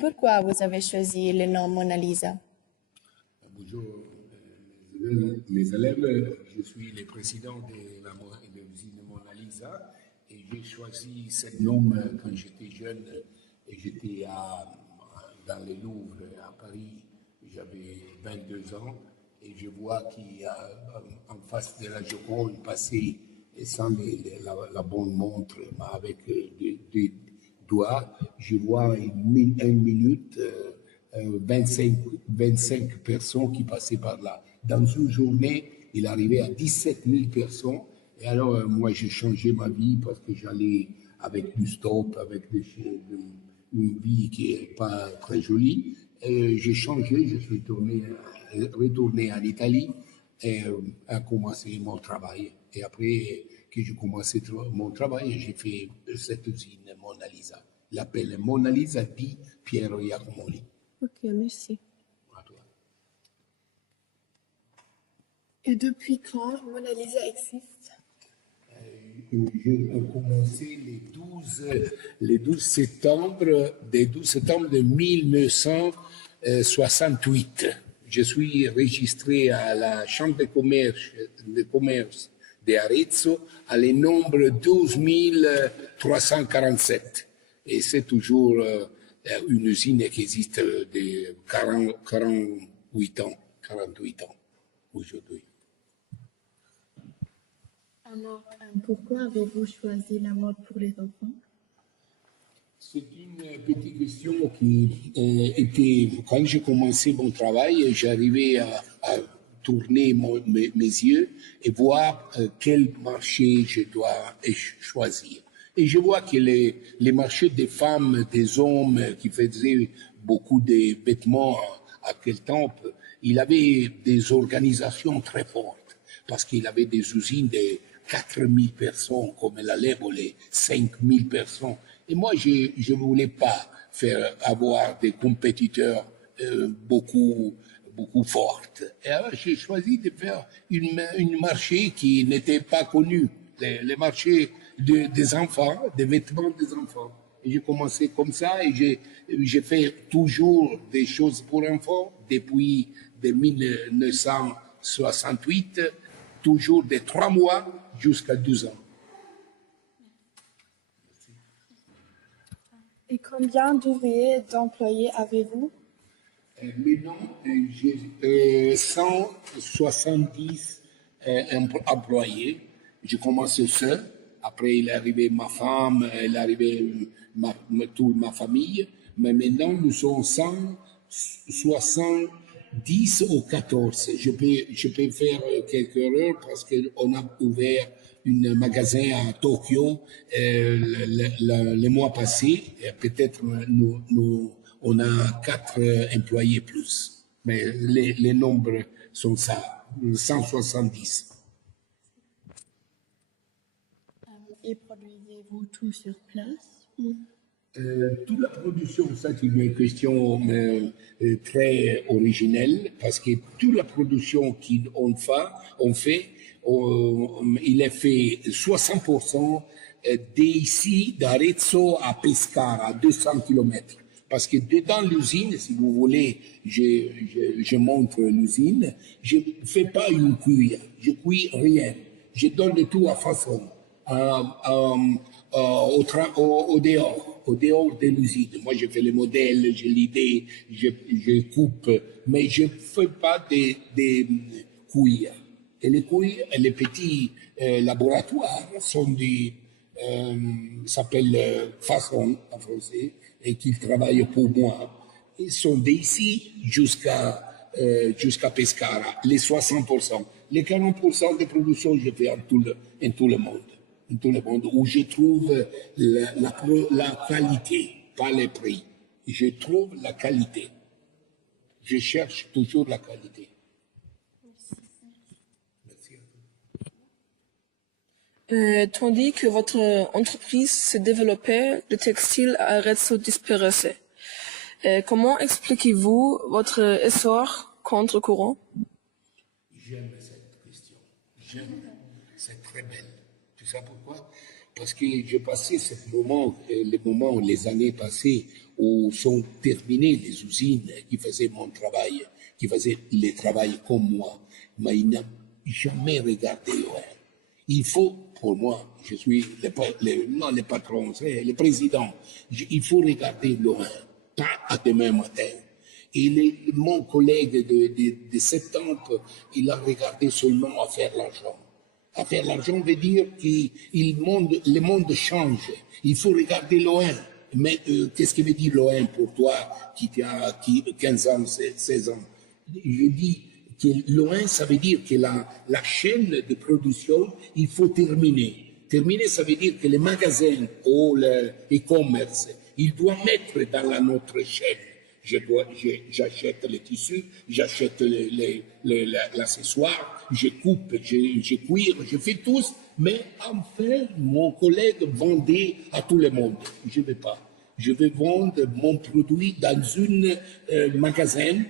Pourquoi vous avez choisi le nom Mona Lisa? Bonjour, mes élèves. Je suis le président de l'usine Mona Lisa et j'ai choisi ce nom quand j'étais jeune et j'étais dans le Louvre à Paris. J'avais 22 ans et je vois qu'il y a en face de la Joconde passé sans la bonne montre, mais avec des doigts, je vois une minute. 25 personnes qui passaient par là. Dans une journée, il arrivait à 17 000 personnes. Et alors, moi, j'ai changé ma vie parce que j'allais avec du stop, avec une vie qui n'est pas très jolie. Et j'ai changé, je suis retourné en Italie et a commencé mon travail. Et après que j'ai commencé mon travail, j'ai fait cette usine Mona Lisa. L'appelle Mona Lisa di Piero Iacomoli. Ok, merci. À toi. Et depuis quand Mona Lisa existe? J'ai commencé les 12 septembre, des 12 septembre de 1968. Je suis enregistré à la Chambre de commerce de Arezzo à le nombre 12 347. Et c'est toujours une usine qui existe de 48 ans aujourd'hui. Alors, pourquoi avez-vous choisi la mode pour les enfants? C'est une petite question qui était, quand j'ai commencé mon travail, j'arrivais à tourner mes yeux et voir quel marché je dois choisir. Et je vois que les marchés des femmes, des hommes qui faisaient beaucoup de vêtements à quel temps, il avait des organisations très fortes parce qu'il avait des usines de 4000 personnes comme la Lebole, 5000 personnes. Et moi, je ne voulais pas avoir des compétiteurs beaucoup fortes. Et alors, j'ai choisi de faire une marché qui n'était pas connu, les marchés des enfants, des vêtements des enfants. Et j'ai commencé comme ça et j'ai fait toujours des choses pour enfants depuis 1968, toujours de 3 mois jusqu'à 12 ans. Et combien d'ouvriers et d'employés avez-vous? Maintenant, j'ai 170 employés. J'ai commencé seul. Après, il est arrivé ma femme, il est arrivé toute ma famille. Mais maintenant, nous sommes 170 ou 14. Je peux faire quelques erreurs parce qu'on a ouvert un magasin à Tokyo le mois passé. Peut-être on a 4 employés plus. Mais les nombres sont ça, 170. Et produisez-vous tout sur place? Toute la production, ça c'est une question très originelle parce que toute la production qu'on fait, il est fait 60% d'ici d'Arezzo à Pescara, à 200 km. Parce que dedans l'usine, si vous voulez, je montre l'usine, je ne fais pas une cuillère, je cuis rien. Je donne tout à façon, au dehors de l'usine. Moi, je fais le modèle, j'ai l'idée, je coupe, mais je ne fais pas des cuillères. Et les cuillères, les petits laboratoires sont des, s'appelle façon en français, et qui travaillent pour moi. Ils sont d'ici jusqu'à Pescara, les 60%. Les 40% de production, je fais en tout le monde. En tout le monde, où je trouve la qualité, pas les prix. Je trouve la qualité. Je cherche toujours la qualité. Tandis que votre entreprise se développait, le textile à Arezzo disparaissait. Comment expliquez-vous votre essor contre-courant? J'aime cette question. C'est très belle. Tu sais pourquoi? parce que j'ai passé les moments, les années passées où sont terminées les usines qui faisaient mon travail, qui faisaient le travail comme moi. Mais il n'a jamais regardé loin. Il faut, pour moi, je suis non le patron, c'est le président, il faut regarder loin, pas à demain matin. Et mon collègue de 70 ans, il a regardé seulement à faire l'argent. À faire l'argent veut dire que le monde change. Il faut regarder loin. Mais qu'est-ce qui veut dire loin pour toi qui as 15 ans, 16 ans? Je dis que loin, ça veut dire que la chaîne de production, il faut terminer. Terminer, ça veut dire que les magasins ou l'e-commerce, il doit mettre dans notre chaîne. J'achète les tissus, j'achète l'accessoire, je coupe, je cuire, je fais tout, mais enfin, mon collègue vendait à tout le monde. Je ne veux pas. Je veux vendre mon produit dans un magasin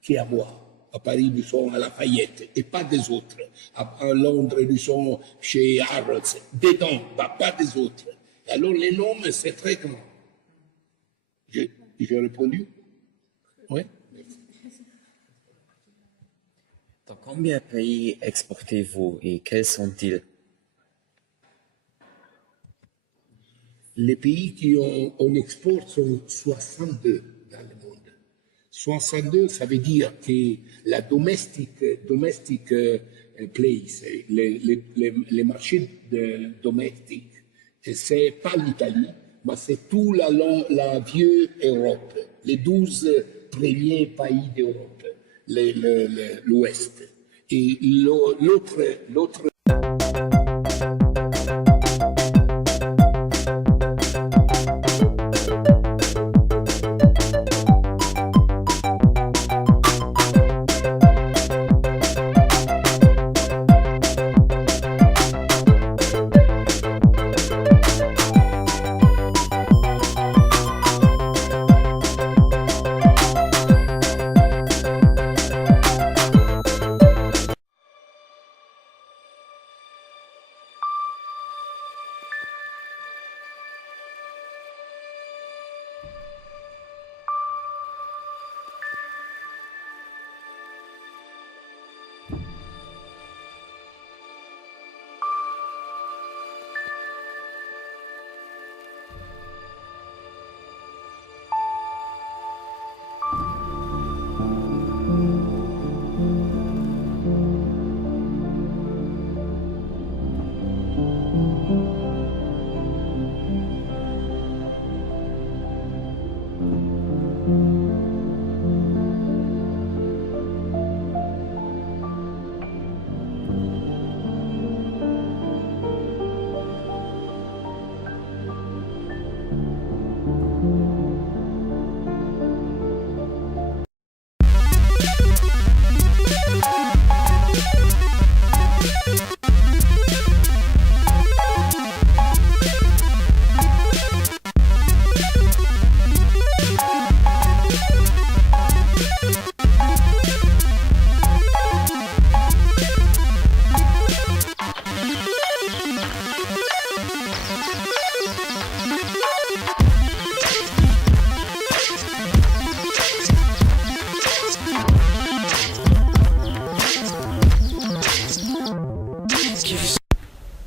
qui est à moi. À Paris, nous sommes à Lafayette, et pas des autres. À Londres, nous sommes chez Harrods, dedans, pas des autres. Alors, les noms, c'est très grand. J'ai répondu? Oui. Dans combien de pays exportez-vous et quels sont-ils? Les pays qui on exporte sont 62 dans le monde. 62, ça veut dire que la domestic place, les marchés domestiques, c'est pas l'Italie, mais c'est tout la vieille Europe, les 12 premiers pays d'Europe, l'Ouest. Et l'autre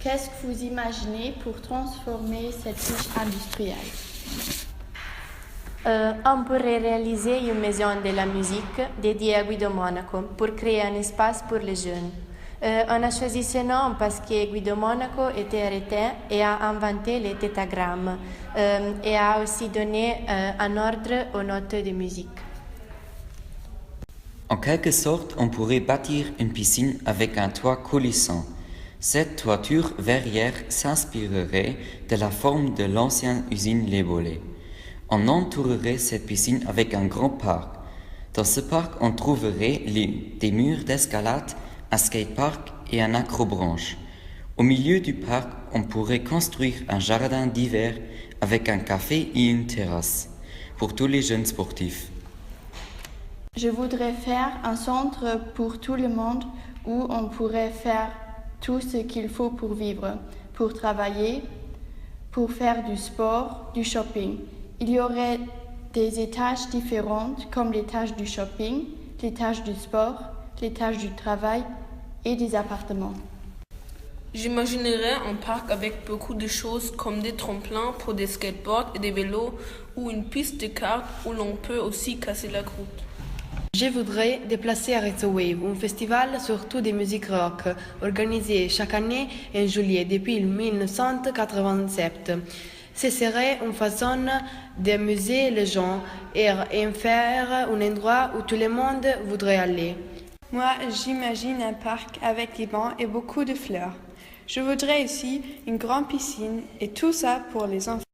Qu'est-ce que vous imaginez pour transformer cette niche industrielle? On pourrait réaliser une maison de la musique dédiée à Guido Monaco pour créer un espace pour les jeunes. On a choisi ce nom parce que Guido Monaco était arrêté et a inventé les tétagrammes et a aussi donné un ordre aux notes de musique. En quelque sorte, on pourrait bâtir une piscine avec un toit coulissant. Cette toiture verrière s'inspirerait de la forme de l'ancienne usine Les Bollets. On entourerait cette piscine avec un grand parc. Dans ce parc, on trouverait des murs d'escalade, un skatepark et un acrobranche. Au milieu du parc, on pourrait construire un jardin d'hiver avec un café et une terrasse pour tous les jeunes sportifs. Je voudrais faire un centre pour tout le monde où on pourrait faire tout ce qu'il faut pour vivre, pour travailler, pour faire du sport, du shopping. Il y aurait des étages différents comme l'étage du shopping, l'étage du sport, l'étage du travail et des appartements. J'imaginerais un parc avec beaucoup de choses comme des tremplins pour des skateboards et des vélos ou une piste de kart où l'on peut aussi casser la croûte. Je voudrais déplacer Arezzo Wave, un festival surtout de musique rock, organisé chaque année en juillet depuis 1987. Ce serait une façon d'amuser les gens et en faire un endroit où tout le monde voudrait aller. Moi, j'imagine un parc avec des bancs et beaucoup de fleurs. Je voudrais aussi une grande piscine et tout ça pour les enfants.